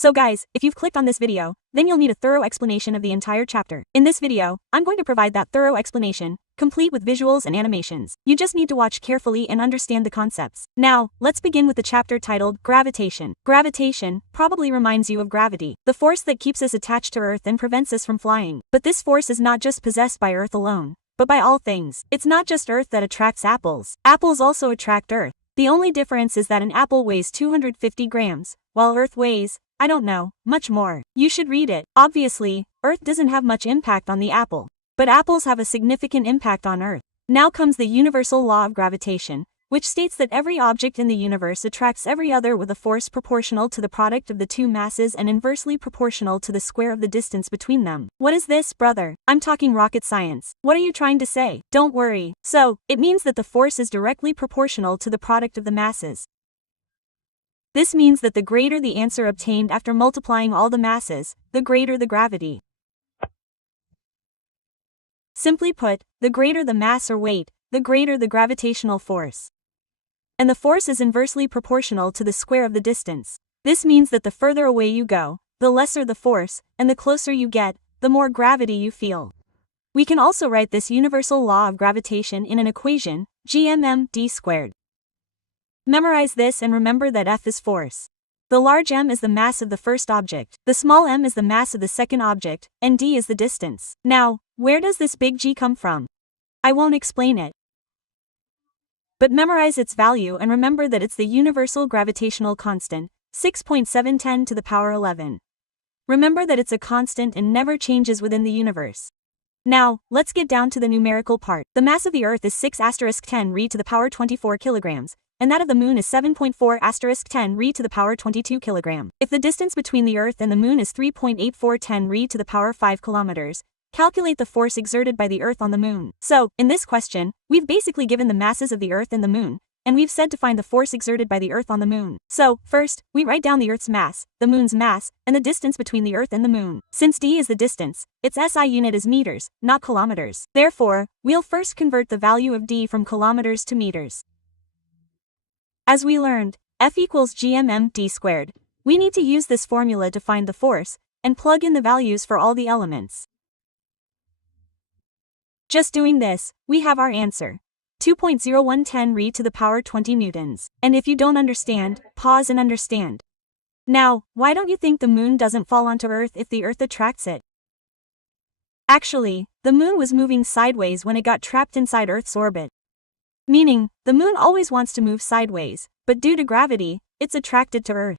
So guys, if you've clicked on this video, then you'll need a thorough explanation of the entire chapter. In this video, I'm going to provide that thorough explanation, complete with visuals and animations. You just need to watch carefully and understand the concepts. Now, let's begin with the chapter titled Gravitation. Gravitation probably reminds you of gravity, the force that keeps us attached to Earth and prevents us from flying. But this force is not just possessed by Earth alone, but by all things. It's not just Earth that attracts apples. Apples also attract Earth. The only difference is that an apple weighs 250 grams, while Earth weighs, I don't know, much more. You should read it. Obviously, Earth doesn't have much impact on the apple, but apples have a significant impact on Earth. Now comes the universal law of gravitation, which states that every object in the universe attracts every other with a force proportional to the product of the two masses and inversely proportional to the square of the distance between them. What is this, brother? I'm talking rocket science. What are you trying to say? Don't worry. So, it means that the force is directly proportional to the product of the masses. This means that the greater the answer obtained after multiplying all the masses, the greater the gravity. Simply put, the greater the mass or weight, the greater the gravitational force. And the force is inversely proportional to the square of the distance. This means that the further away you go, the lesser the force, and the closer you get, the more gravity you feel. We can also write this universal law of gravitation in an equation, g(m)(m)d². Memorize this and remember that F is force. The large m is the mass of the first object, the small m is the mass of the second object, and d is the distance. Now, where does this big G come from? I won't explain it. But memorize its value and remember that it's the universal gravitational constant, 6.710 to the power 11. Remember that it's a constant and never changes within the universe. Now, let's get down to the numerical part. The mass of the Earth is 6*10 re to the power 24 kilograms. And that of the moon is 7.4*10 re to the power 22 kilogram. If the distance between the Earth and the moon is 3.8410 re to the power 5 kilometers, calculate the force exerted by the Earth on the moon. So, in this question, we've basically given the masses of the Earth and the moon, and we've said to find the force exerted by the Earth on the moon. So, first, we write down the Earth's mass, the moon's mass, and the distance between the Earth and the moon. Since d is the distance, its SI unit is meters, not kilometers. Therefore, we'll first convert the value of d from kilometers to meters. As we learned, F equals g(m)(m)d². We need to use this formula to find the force, and plug in the values for all the elements. Just doing this, we have our answer. 2.0110 re to the power 20 newtons. And if you don't understand, pause and understand. Now, why don't you think the moon doesn't fall onto Earth if the Earth attracts it? Actually, the moon was moving sideways when it got trapped inside Earth's orbit. Meaning, the moon always wants to move sideways, but due to gravity, it's attracted to Earth.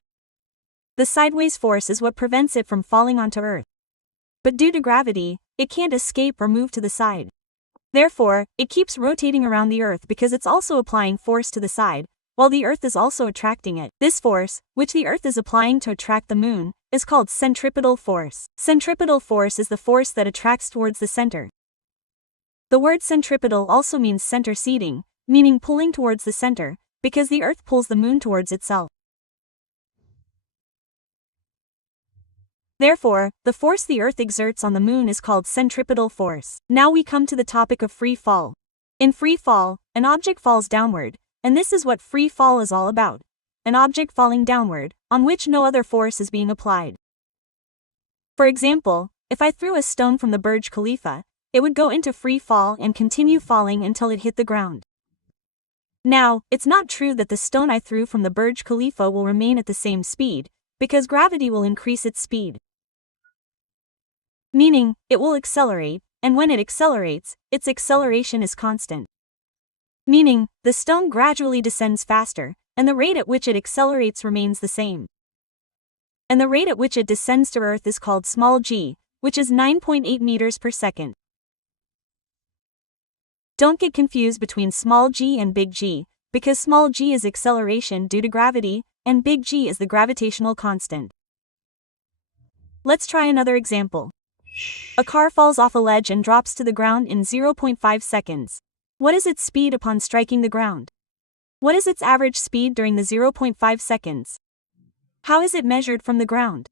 The sideways force is what prevents it from falling onto Earth. But due to gravity, it can't escape or move to the side. Therefore, it keeps rotating around the Earth because it's also applying force to the side, while the Earth is also attracting it. This force, which the Earth is applying to attract the moon, is called centripetal force. Centripetal force is the force that attracts towards the center. The word centripetal also means center seating, meaning pulling towards the center, because the Earth pulls the moon towards itself. Therefore, the force the Earth exerts on the moon is called centripetal force. Now we come to the topic of free fall. In free fall, an object falls downward, and this is what free fall is all about. An object falling downward, on which no other force is being applied. For example, if I threw a stone from the Burj Khalifa, it would go into free fall and continue falling until it hit the ground. Now, it's not true that the stone I threw from the Burj Khalifa will remain at the same speed, because gravity will increase its speed. Meaning, it will accelerate, and when it accelerates, its acceleration is constant. Meaning, the stone gradually descends faster, and the rate at which it accelerates remains the same. And the rate at which it descends to Earth is called small g, which is 9.8 meters per second. Don't get confused between small g and big G, because small g is acceleration due to gravity, and big G is the gravitational constant. Let's try another example. A car falls off a ledge and drops to the ground in 0.5 seconds. What is its speed upon striking the ground? What is its average speed during the 0.5 seconds? How is it measured from the ground?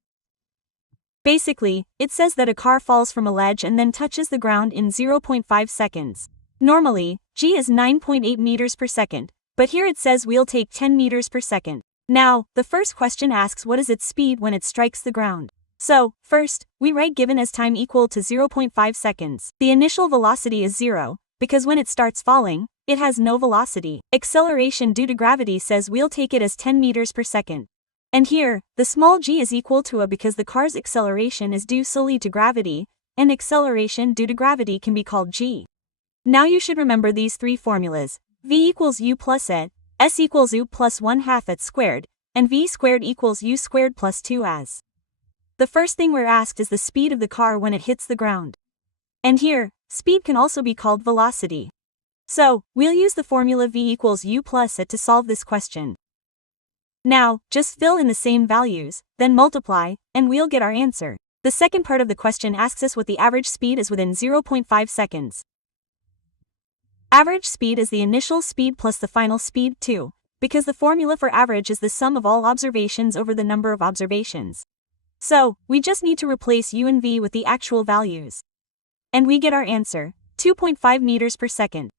Basically, it says that a car falls from a ledge and then touches the ground in 0.5 seconds. Normally, g is 9.8 meters per second, but here it says we'll take 10 meters per second. Now, the first question asks what is its speed when it strikes the ground. So, first, we write given as time equal to 0.5 seconds. The initial velocity is 0, because when it starts falling, it has no velocity. Acceleration due to gravity says we'll take it as 10 meters per second. And here, the small g is equal to a because the car's acceleration is due solely to gravity, and acceleration due to gravity can be called g. Now you should remember these three formulas: v equals u plus at, s equals u plus 1/2 at squared, and v squared equals u squared plus 2 as. The first thing we're asked is the speed of the car when it hits the ground. And here, speed can also be called velocity. So, we'll use the formula v equals u plus at to solve this question. Now, just fill in the same values, then multiply, and we'll get our answer. The second part of the question asks us what the average speed is within 0.5 seconds. Average speed is the initial speed plus the final speed too, because the formula for average is the sum of all observations over the number of observations. So, we just need to replace u and v with the actual values. And we get our answer, 2.5 meters per second.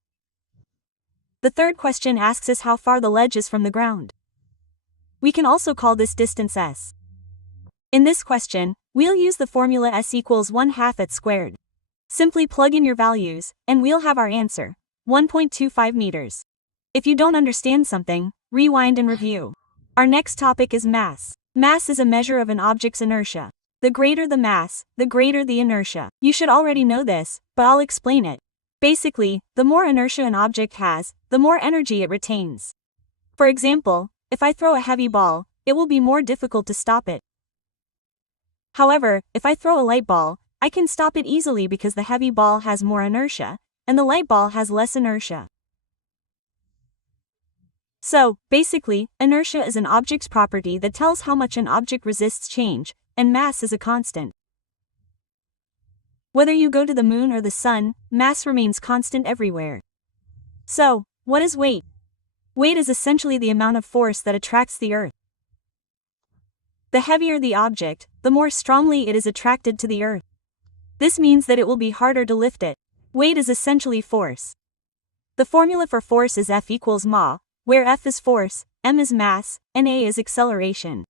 The third question asks us how far the ledge is from the ground. We can also call this distance s. In this question, we'll use the formula s equals 1/2 at squared. Simply plug in your values, and we'll have our answer, 1.25 meters. If you don't understand something, rewind and review. Our next topic is mass. Mass is a measure of an object's inertia. The greater the mass, the greater the inertia. You should already know this, but I'll explain it. Basically, the more inertia an object has, the more energy it retains. For example, if I throw a heavy ball, it will be more difficult to stop it. However, if I throw a light ball, I can stop it easily because the heavy ball has more inertia, and the light ball has less inertia. So, basically, inertia is an object's property that tells how much an object resists change, and mass is a constant. Whether you go to the moon or the sun, mass remains constant everywhere. So, what is weight? Weight is essentially the amount of force that attracts the Earth. The heavier the object, the more strongly it is attracted to the Earth. This means that it will be harder to lift it. Weight is essentially force. The formula for force is F equals ma, where F is force, m is mass, and a is acceleration.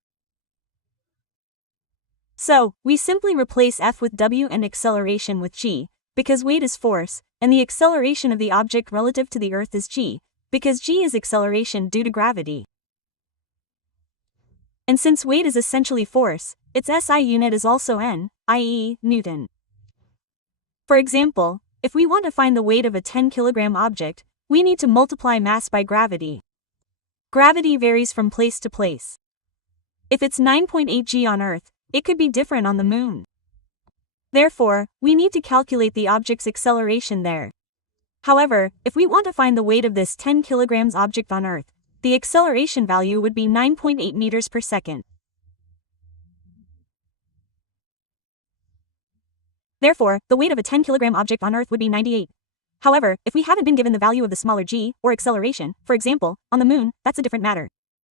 So, we simply replace F with W and acceleration with g, because weight is force, and the acceleration of the object relative to the Earth is g, because g is acceleration due to gravity. And since weight is essentially force, its SI unit is also N, i.e., Newton. For example, if we want to find the weight of a 10-kilogram object, we need to multiply mass by gravity. Gravity varies from place to place. If it's 9.8 g on Earth, it could be different on the moon. Therefore, we need to calculate the object's acceleration there. However, if we want to find the weight of this 10 kilograms object on Earth, the acceleration value would be 9.8 meters per second. Therefore, the weight of a 10-kilogram object on Earth would be 98. However, if we haven't been given the value of the smaller g, or acceleration, for example, on the moon, that's a different matter.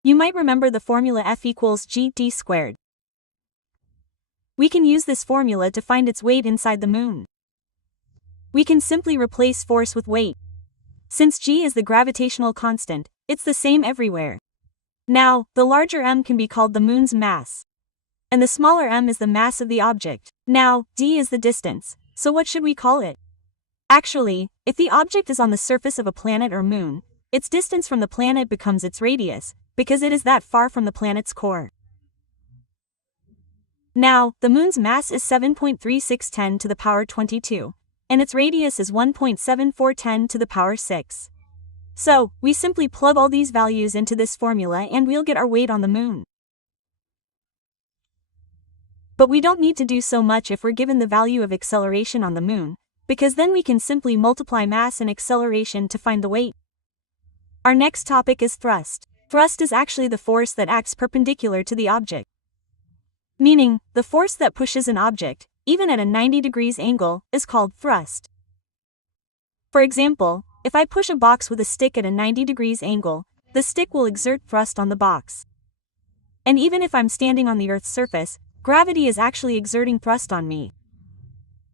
You might remember the formula F equals g(d) squared. We can use this formula to find its weight inside the moon. We can simply replace force with weight. Since g is the gravitational constant, it's the same everywhere. Now, the larger m can be called the moon's mass. And the smaller m is the mass of the object. Now, d is the distance, so what should we call it? Actually, if the object is on the surface of a planet or moon, its distance from the planet becomes its radius, because it is that far from the planet's core. Now, the moon's mass is 7.3610 to the power 22, and its radius is 1.7410 to the power 6. So, we simply plug all these values into this formula and we'll get our weight on the moon. But we don't need to do so much if we're given the value of acceleration on the moon, because then we can simply multiply mass and acceleration to find the weight. Our next topic is thrust. Thrust is actually the force that acts perpendicular to the object. Meaning, the force that pushes an object, even at a 90 degrees angle, is called thrust. For example, if I push a box with a stick at a 90 degrees angle, the stick will exert thrust on the box. And even if I'm standing on the Earth's surface, gravity is actually exerting thrust on me.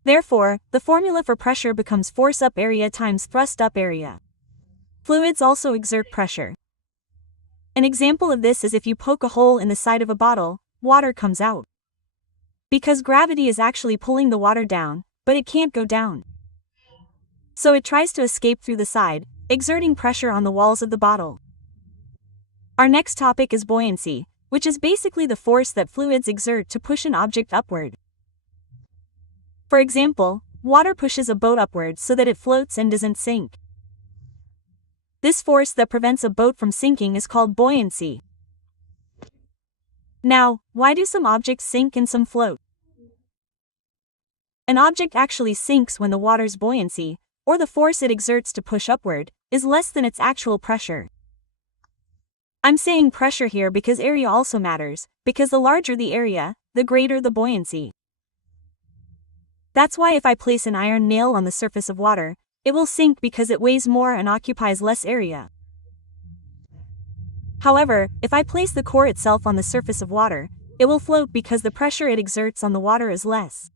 Therefore, the formula for pressure becomes force up area times thrust up area. Fluids also exert pressure. An example of this is if you poke a hole in the side of a bottle, water comes out. Because gravity is actually pulling the water down, but it can't go down. So it tries to escape through the side, exerting pressure on the walls of the bottle. Our next topic is buoyancy, which is basically the force that fluids exert to push an object upward. For example, water pushes a boat upward so that it floats and doesn't sink. This force that prevents a boat from sinking is called buoyancy. Now, why do some objects sink and some float? An object actually sinks when the water's buoyancy, or the force it exerts to push upward, is less than its actual pressure. I'm saying pressure here because area also matters, because the larger the area, the greater the buoyancy. That's why if I place an iron nail on the surface of water, it will sink because it weighs more and occupies less area. However, if I place the core itself on the surface of water, it will float because the pressure it exerts on the water is less.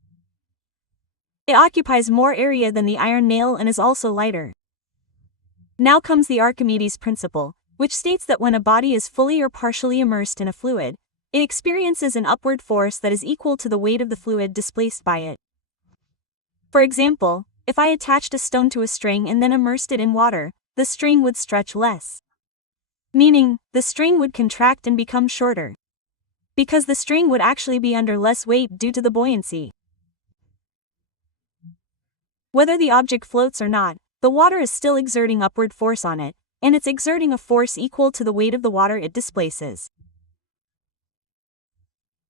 It occupies more area than the iron nail and is also lighter. Now comes the Archimedes principle, which states that when a body is fully or partially immersed in a fluid, it experiences an upward force that is equal to the weight of the fluid displaced by it. For example, if I attached a stone to a string and then immersed it in water, the string would stretch less. Meaning, the string would contract and become shorter. Because the string would actually be under less weight due to the buoyancy. Whether the object floats or not, the water is still exerting upward force on it, and it's exerting a force equal to the weight of the water it displaces.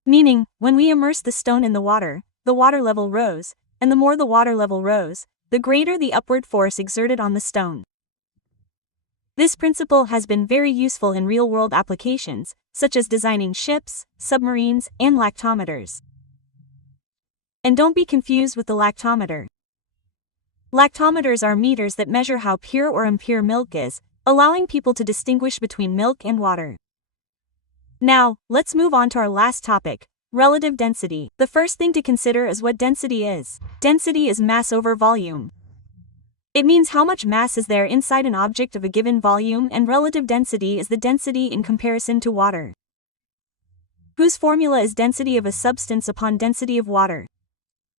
Meaning, when we immersed the stone in the water level rose, and the more the water level rose, the greater the upward force exerted on the stone. This principle has been very useful in real-world applications, such as designing ships, submarines, and lactometers. And don't be confused with the lactometer. Lactometers are meters that measure how pure or impure milk is, allowing people to distinguish between milk and water. Now, let's move on to our last topic, relative density. The first thing to consider is what density is. Density is mass over volume. It means how much mass is there inside an object of a given volume, and relative density is the density in comparison to water. Whose formula is density of a substance upon density of water.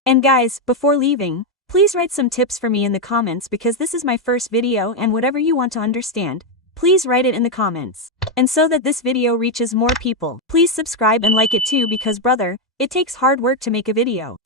And guys, before leaving, please write some tips for me in the comments because this is my first video, and whatever you want to understand, please write it in the comments. And so that this video reaches more people, please subscribe and like it too because brother, it takes hard work to make a video.